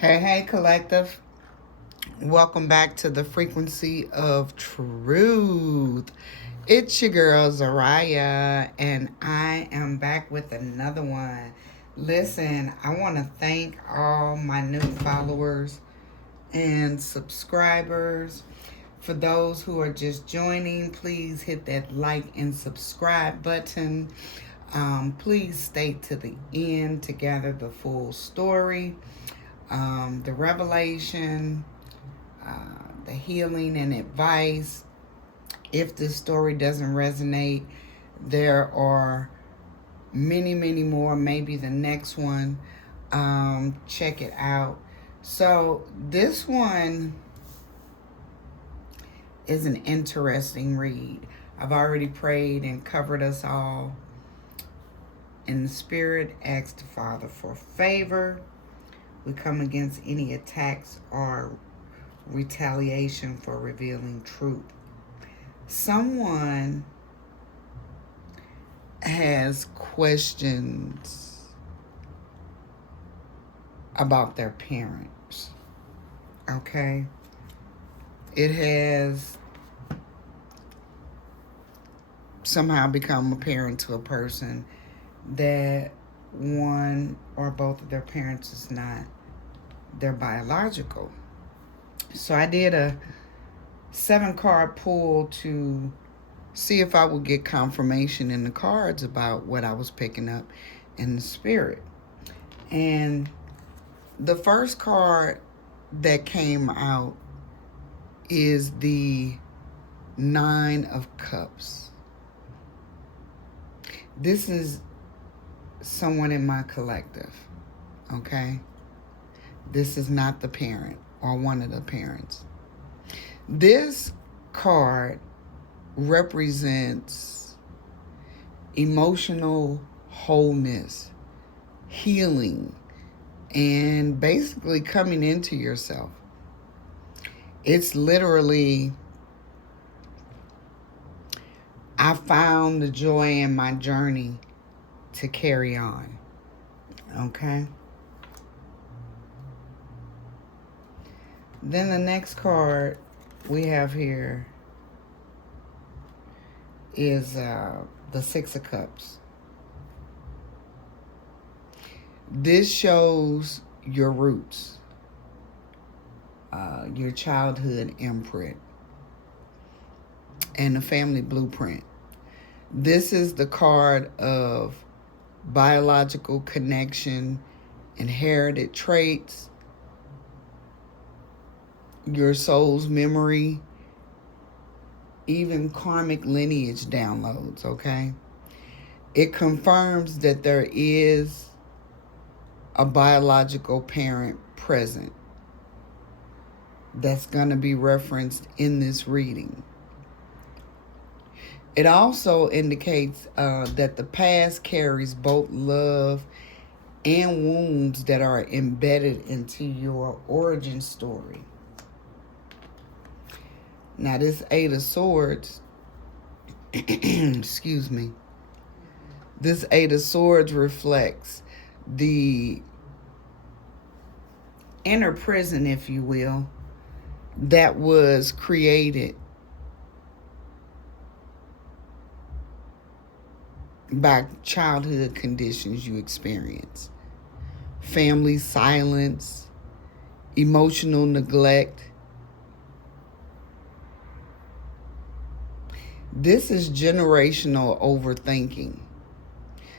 Hey, collective. Welcome back to the frequency of truth. It's your girl, Zariah, and I am back with another one. Listen, I want to thank all my new followers and subscribers. For those who are just joining, please hit that like and subscribe button. Please stay to the end to gather the full story. The revelation, the healing and advice. If this story doesn't resonate, there are many, many more. Maybe the next one. Check it out. So, this one is an interesting read. I've already prayed and covered us all in the spirit, asked the Father for favor. We come against any attacks or retaliation for revealing truth. Someone has questions about their parents. Okay? It has somehow become apparent to a person that one or both of their parents is not their biological. So I did a 7-card pull to see if I would get confirmation in the cards about what I was picking up in the spirit. And the first card that came out is the 9 of Cups. This is someone in my collective, okay? This is not the parent or one of the parents. This card represents emotional wholeness, healing, and basically coming into yourself. It's literally, I found the joy in my journey to carry on. Okay? Then the next card we have here is the 6 of Cups. This shows your roots, your childhood imprint, and the family blueprint. This is the card of biological connection, inherited traits, your soul's memory, even karmic lineage downloads, okay? It confirms that there is a biological parent present that's going to be referenced in this reading. It also indicates that the past carries both love and wounds that are embedded into your origin story. Now, this 8 of Swords, excuse me, this 8 of Swords reflects the inner prison, if you will, that was created by childhood conditions you experience. Family silence, emotional neglect. This is generational overthinking,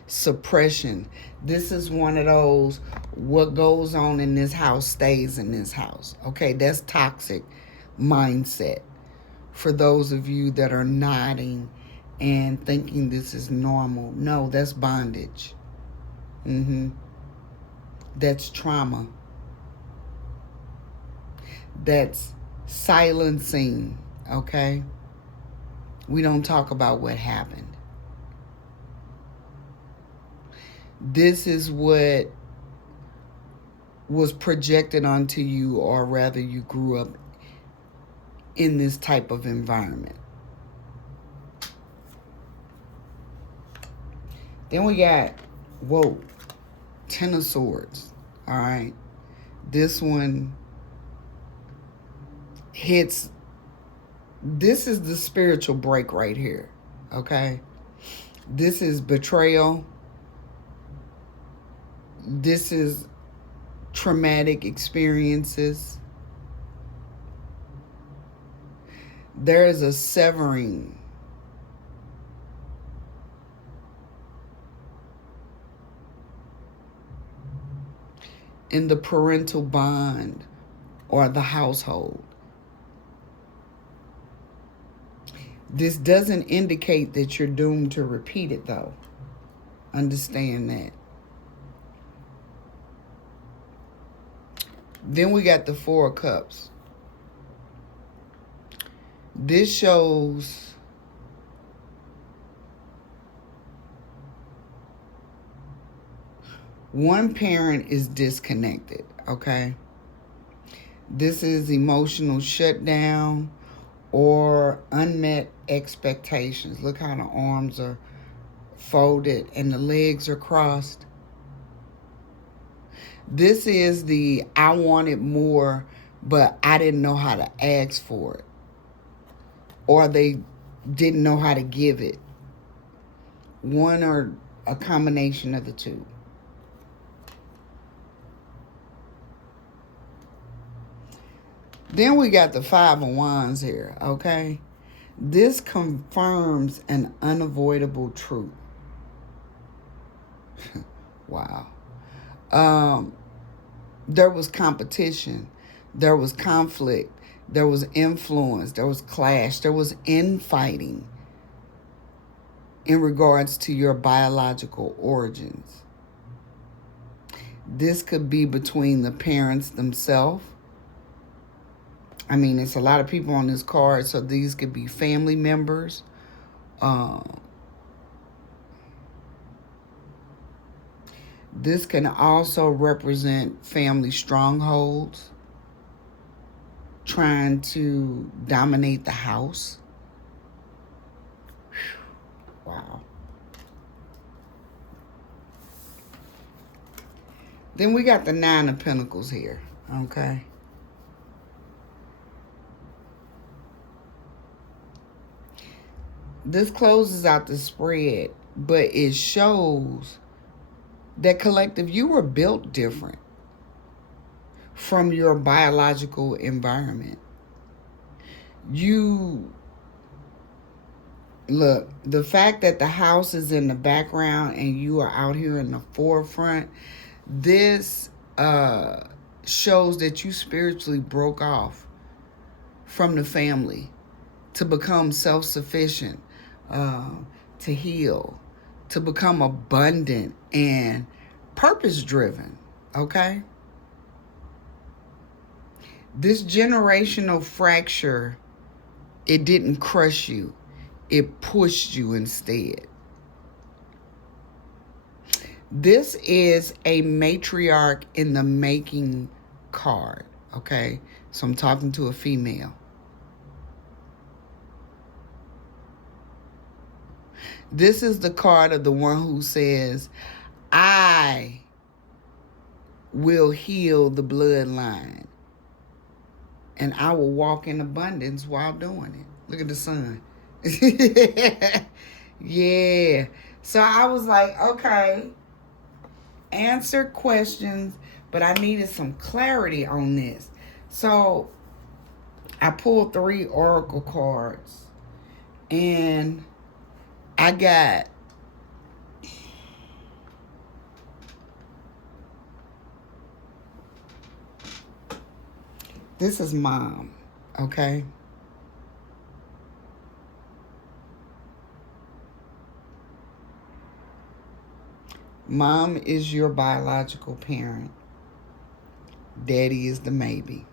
suppression. This is one of those, what goes on in this house stays in this house. Okay, that's toxic mindset. For those of you that are nodding and thinking this is normal, no, that's bondage. That's trauma. That's silencing, okay? We don't talk about what happened. This is what was projected onto you, or rather you grew up in this type of environment. Then we got, 10 of Swords, all right? This one hits, this is the spiritual break right here, okay? This is betrayal. This is traumatic experiences. There is a severing. In the parental bond or the household. This doesn't indicate that you're doomed to repeat it, though. Understand that. Then we got the Four of Cups. This shows one parent is disconnected, okay? This is emotional shutdown or unmet expectations. Look how the arms are folded and the legs are crossed. This is the I wanted more, but I didn't know how to ask for it. Or they didn't know how to give it. One or a combination of the two. Then we got the Five of Wands here, okay? This confirms an unavoidable truth. Wow. There was competition. There was conflict. There was influence. There was clash. There was infighting in regards to your biological origins. This could be between the parents themselves. I mean, it's a lot of people on this card, so these could be family members. This can also represent family strongholds, trying to dominate the house. Wow. Then we got the Nine of Pentacles here, okay? This closes out the spread, but it shows that collective, you were built different from your biological environment. You, look, the fact that the house is in the background and you are out here in the forefront, this shows that you spiritually broke off from the family to become self-sufficient, to heal, to become abundant and purpose-driven, okay? This generational fracture, it didn't crush you. It pushed you instead. This is a matriarch in the making card, okay? So I'm talking to a female. This is the card of the one who says, I will heal the bloodline. And I will walk in abundance while doing it. Look at the sun. Yeah. So I was like, okay, answer questions, but I needed some clarity on this. So I pulled 3 oracle cards. And I got this is mom, okay? Mom is your biological parent. Daddy is the maybe.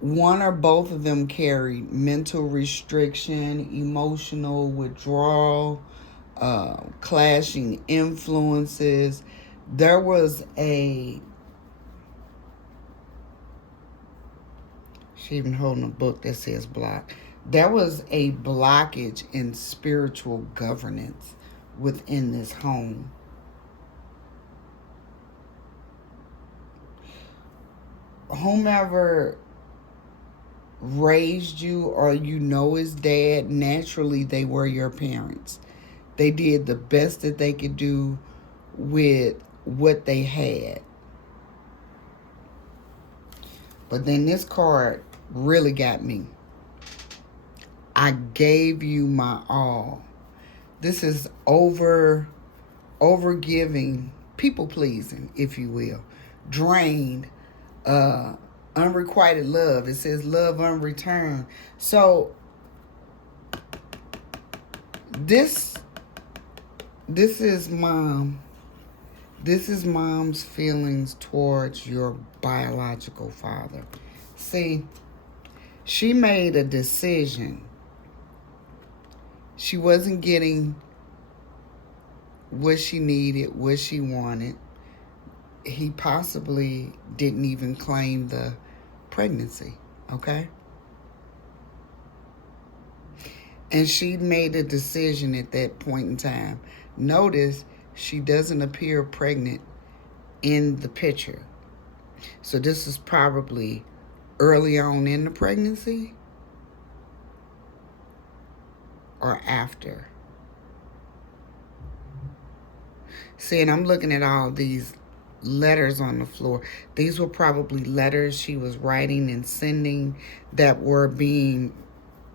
One or both of them carried mental restriction, emotional withdrawal, clashing influences. There was she even holding a book that says block. There was a blockage in spiritual governance within this home. Whomever raised you or you know is dad, naturally they were your parents. They did the best that they could do with what they had. But then this card really got me. I gave you my all. This is over giving, people pleasing, if you will. Drained, unrequited love. It says love unreturned. So this is mom. This is mom's feelings towards your biological father. See, she made a decision. She wasn't getting what she needed, what she wanted. He possibly didn't even claim the pregnancy, okay? And she made a decision at that point in time. Notice she doesn't appear pregnant in the picture. So this is probably early on in the pregnancy or after. See, and I'm looking at all these letters on the floor. These were probably letters she was writing and sending that were being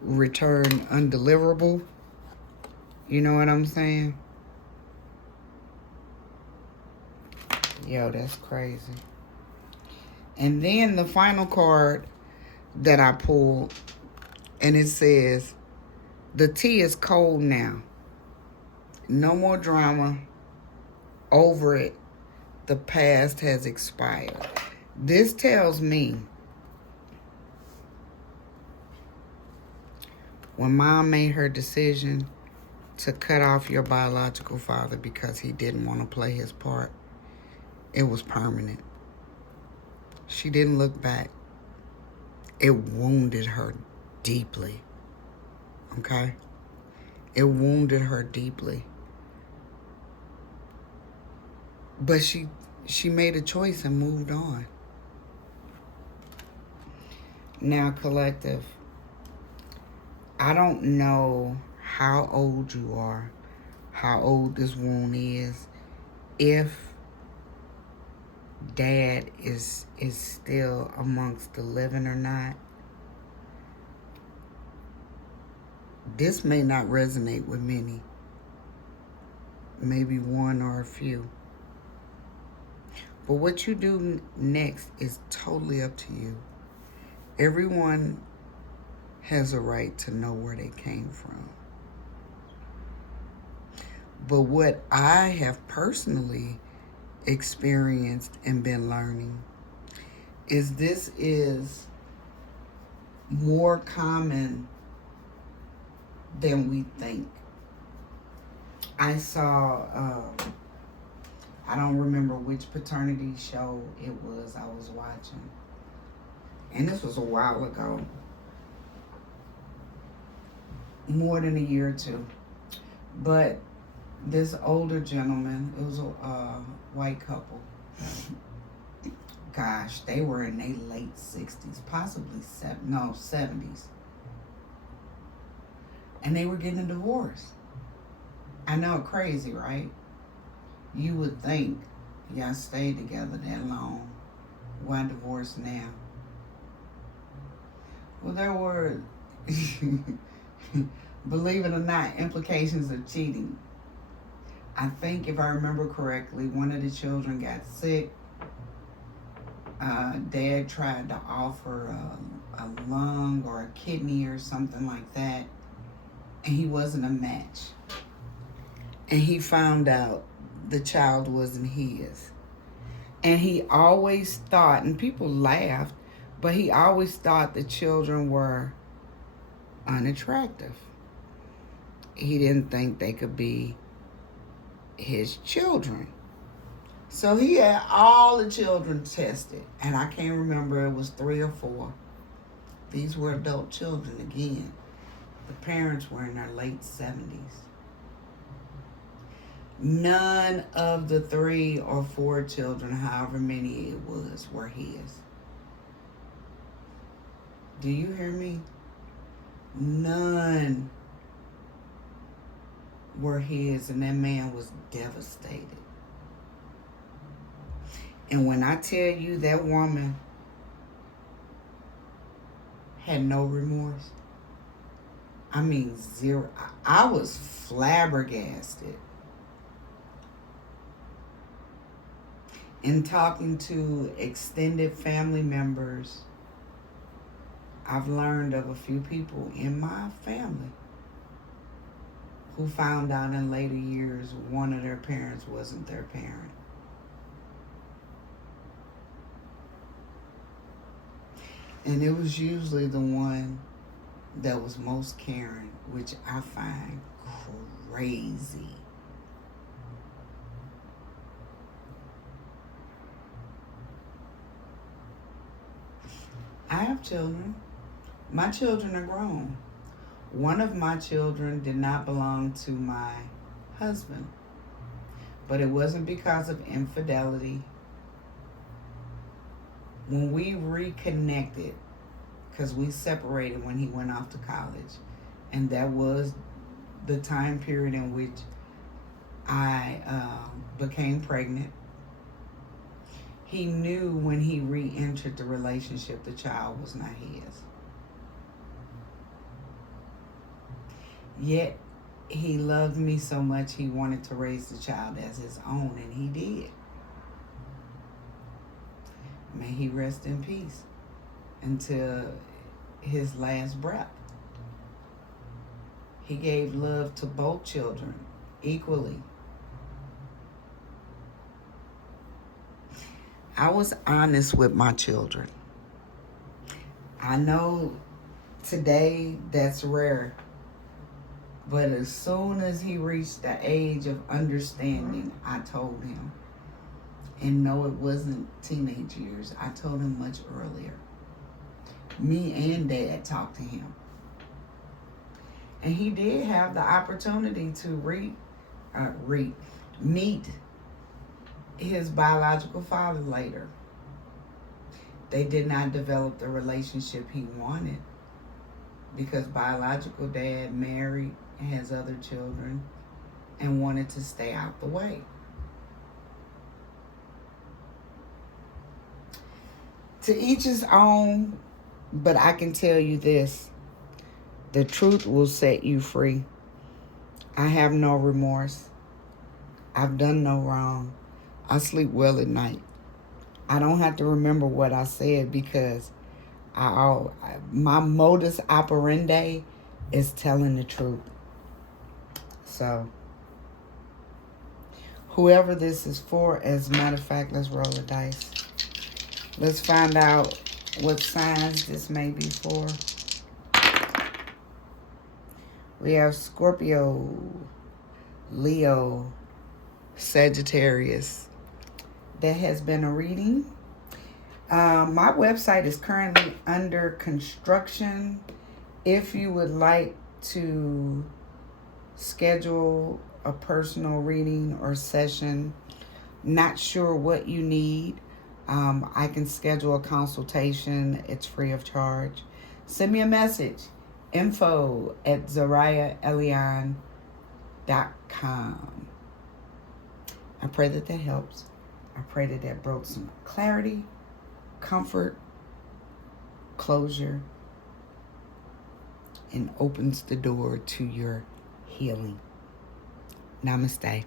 returned undeliverable. You know what I'm saying? Yo, that's crazy. And then the final card that I pulled, and it says, the tea is cold now. No more drama. Over it. The past has expired. This tells me when mom made her decision to cut off your biological father because he didn't want to play his part, it was permanent. She didn't look back. It wounded her deeply. Okay? It wounded her deeply. But she made a choice and moved on. Now, collective, I don't know how old you are, how old this wound is, if dad is still amongst the living or not. This may not resonate with many. Maybe one or a few. But what you do next is totally up to you. Everyone has a right to know where they came from. But what I have personally experienced and been learning is this is more common than we think. I saw, I don't remember which paternity show it was I was watching. And this was a while ago. More than a year or two. But this older gentleman, it was a white couple. Gosh, they were in their late 60s, possibly 70s. And they were getting a divorce. I know, crazy, right? You would think, y'all stayed together that long. Why divorce now? Well, there were, believe it or not, implications of cheating. I think, if I remember correctly, one of the children got sick. Dad tried to offer a lung or a kidney or something like that, and he wasn't a match. And he found out the child wasn't his. And he always thought, and people laughed, but he always thought the children were unattractive. He didn't think they could be his children. So he had all the children tested, and I can't remember, it was 3 or 4. These were adult children again. The parents were in their late 70s. None of the 3 or 4 children, however many it was, were his. Do you hear me? None were his, and that man was devastated. And when I tell you that woman had no remorse, I mean zero. I was flabbergasted. In talking to extended family members, I've learned of a few people in my family who found out in later years one of their parents wasn't their parent. And it was usually the one that was most caring, which I find crazy. I have children. My children are grown. One of my children did not belong to my husband, but it wasn't because of infidelity. When we reconnected, because we separated when he went off to college, and that was the time period in which I became pregnant. He knew when he re-entered the relationship the child was not his. Yet he loved me so much he wanted to raise the child as his own, and he did. May he rest in peace until his last breath. He gave love to both children equally. I was honest with my children. I know today that's rare, but as soon as he reached the age of understanding, I told him. And no, it wasn't teenage years. I told him much earlier. Me and Dad talked to him. And he did have the opportunity to meet his biological father later. They did not develop the relationship he wanted because biological dad married, has other children, and wanted to stay out the way. To each his own, but I can tell you this: the truth will set you free. I have no remorse. I've done no wrong. I sleep well at night. I don't have to remember what I said because my modus operandi is telling the truth. So, whoever this is for, as a matter of fact, let's roll the dice. Let's find out what signs this may be for. We have Scorpio, Leo, Sagittarius. That has been a reading. My website is currently under construction. If you would like to schedule a personal reading or session, not sure what you need, I can schedule a consultation. It's free of charge. Send me a message. info@zorayaelian.com. I pray that helps. I pray that brought some clarity, comfort, closure, and opens the door to your healing. Namaste.